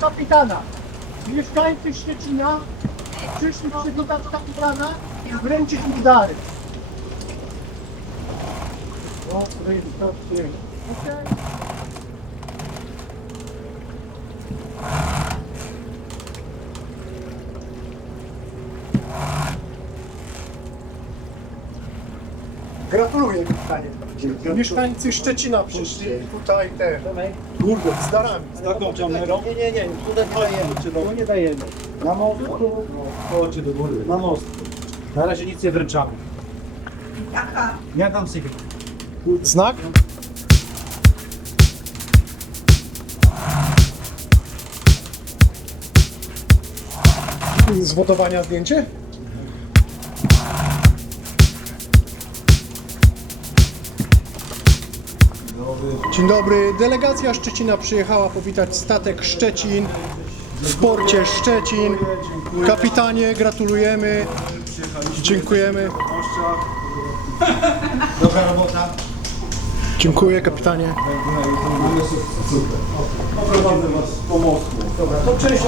kapitana. Mieszkańcy Szczecina przyszli przywitać kapitana i wręczyć mu dary. O, rejestrację. Okej. Gratuluję kapitanie. Mieszkańcy Szczecina przyszli tutaj te Kurde, z darami. z taką kamerą. Nie, nie, nie, tutaj nie dajemy, tu nie dajemy. Na mostku, Chodźcie do góry. na most. Na razie nic nie wręczamy. Ja dam sygnał. Znak? Z wodowania zdjęcie? Dzień dobry. Delegacja Szczecina przyjechała powitać statek Szczecin w porcie Szczecin. Kapitanie, gratulujemy. Dziękujemy. Dobra robota. Dziękuję kapitanie. Oprowadzę was po mostku. Dobra, to część